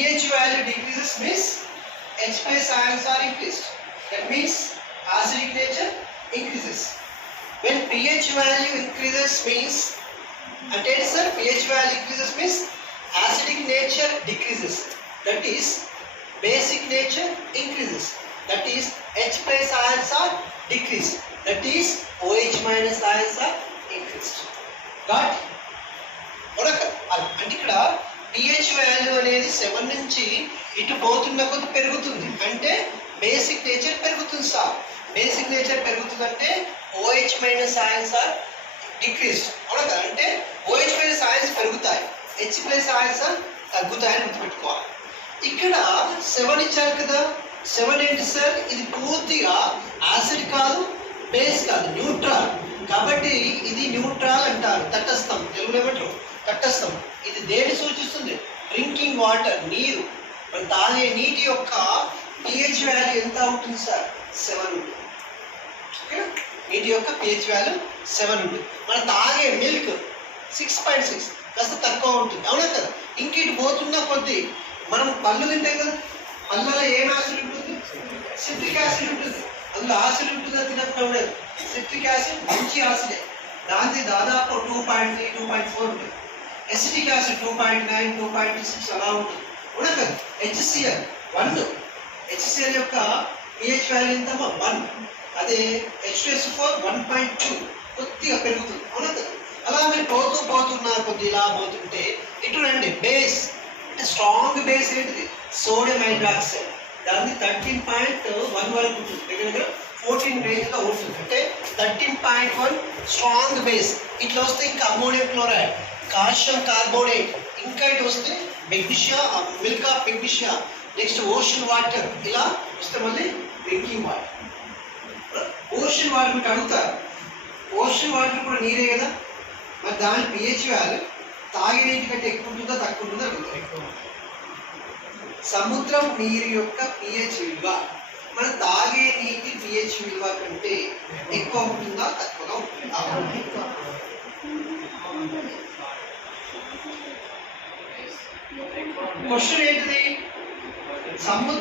pH value decreases means H plus ions are increased. That means acidic nature increases. When pH value increases means అంటే sir pH value increases means acidic nature decreases. That is basic nature increases. That is H plus ions are decreased. That is OH minus ions are increased. Got? అంటే ఇక్కడ pH value అనేది 7 నుంచి ఇటు పోతున్న కొద్ది పెరుగుతుంది అంటే బేసిక్ నేచర్ పెరుగుతుంది సార్. బేసిక్ నేచర్ పెరుగుతుందంటే OH minus ions are decrease. అవునా కదా? అంటే OH మైనస్ ఆయన్స్ పెరుగుతాయి, H ప్లస్ ఆయన్స్ తగ్గుతాయని గుర్తుపెట్టుకోవాలి. ఇక్కడ 7 ఇచ్చారు కదా, 7 ఏంటి సార్? ఇది పూర్తిగా యాసిడ్ కాదు, బేస్ కాదు, న్యూట్రల్. కాబట్టి ఇది న్యూట్రల్ అంటారు. తటస్థం, తెలుగులో ఏమంటారు? తటస్థం. ఇది దేని సూచిస్తుంది? డ్రింకింగ్ వాటర్, నీరు. మనం తాగే నీటి యొక్క pH వాల్యూ ఎంత ఉంటుంది సార్? 7 ఉంటుంది. నీటి యొక్క pH వాల్యూ 7 ఉంటుంది. మనం తాగే మిల్క్ 6.6 కాస్త తక్కువ ఉంటుంది. అవునా కదా? ఇంక ఇటు పోతున్న కొద్ది మనం పళ్ళు తింటాం కదా, పళ్ళలో ఏం యాసిడ్ ఉంటుంది? సిట్రిక్ యాసిడ్ ఉంటుంది. అందులో యాసిడ్ ఉంటుందా? తినకుండా ఉండదు. సిట్రిక్ యాసిడ్ మంచి యాసిడే, దాని దాదాపు 2.3 2.4 ఉంటుంది. ఎసిటిక్ యాసిడ్ 2.9 2.26 అలా ఉంటుంది. అవునా కదా? HCl 1. HCl యొక్క pH వాల్యూ ఎంత? 1. అదే H2SO4 1.2 కొద్దిగా పెరుగుతుంది. అవునా కదా? అలా మీరు పోతున్నారు కొద్ది ఇలా పోతుంటే ఇటు రండి. బేస్ అంటే స్ట్రాంగ్ బేస్ ఏంటిది? Sodium hydroxide. దాన్ని 13.1 వరకు ఉంటుంది. దగ్గర 14 రేంజ్లో ఉంటుంది. అంటే 13.1 స్ట్రాంగ్ బేస్. ఇట్లా వస్తే ఇంకా అమ్మోనియం క్లోరైడ్, కాల్షియం కార్బోనేట్, ఇంకా ఇటు వస్తే magnesia, milk of magnesia, next ocean water. ఇలా వస్తే మళ్ళీ డ్రింకింగ్ వాటర్. ఓషన్ వాటర్ మీకు అడుగుతారు, ఓషన్ వాటర్ కూడా నీరే కదా, మరి దాని pH వాల్యూ తాగే నీటి కంటే ఎక్కువ ఉంటుందా తక్కువ ఉంటుందా అడుగుతారు. సముద్రం నీరు యొక్క pH విలువ మన తాగే నీటి pH విలువ కంటే ఎక్కువ ఉంటుందా తక్కువగా ఉంటుందా? క్వశ్చన్ ఏంటిది? సముద్రం